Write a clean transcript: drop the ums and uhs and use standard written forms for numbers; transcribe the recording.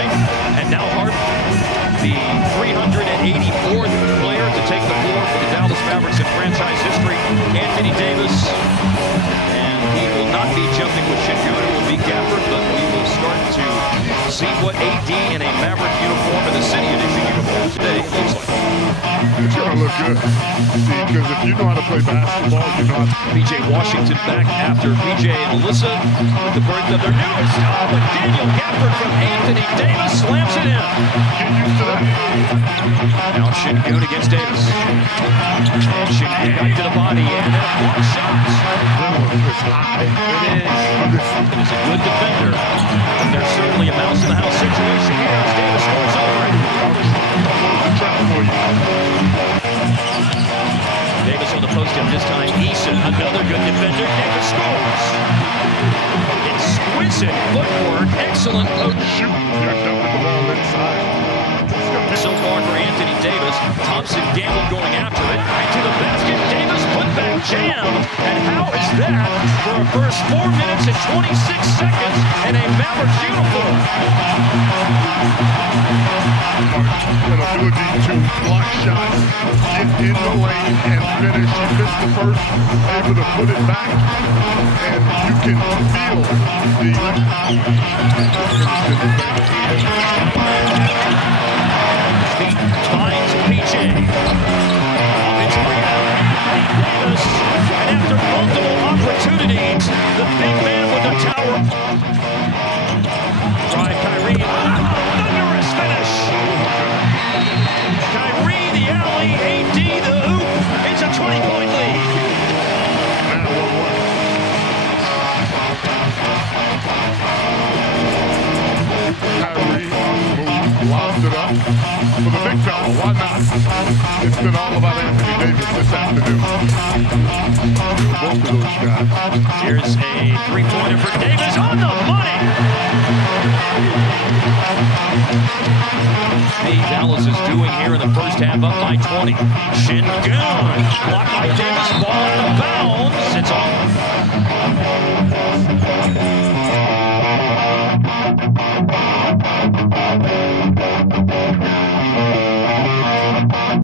tonight. And now Hart, the 384th player to take the floor for the Dallas Mavericks in franchise history, Antoni Davis. And he will not be jumping with Seagull. It will be Gafford, but we will start to see what AD in a Maverick uniform and the City Edition uniform today looks like. It's going to look good. See, because if you know how to play basketball, you know how to... PJ Washington back after PJ and Alyssa with the birth of their newest. Oh, and Daniel Gafford from Antoni Davis slams it in. Get used to that. Now Seagull against Davis. And Seagull got to the body and then a block shot. It's high. It is a good defender. But there's certainly a mouse in the house situation here as Davis scores over it. Davis on the post up this time. Eason, another good defender. Davis scores. Exquisite footwork. Excellent look. Shoot, you're dumping the ball inside. So far for Antoni Davis. Thompson Gamble going after it. Right to the basket. Davis put back jam. And how is that for a first 4 minutes and 26 seconds in a Mavericks uniform? An ability to block shots, get in the lane and finish. You missed the first, able to put it back, and you can feel the finds PJ. It's Davis, and after multiple opportunities, the big man with the tower. Try Kyrie. Thunderous finish. Kyrie, the alley, AD, the hoop. It's a 20-point lead. Kyrie lobs it up for the big fella. Why not? It's been all about Antoni Davis this afternoon. Both of those guys. Here's a three-pointer for Davis on the money. Hey, Dallas is doing here in the first half, up by 20. Seagull blocked by Davis, ball out of bounds. It's off.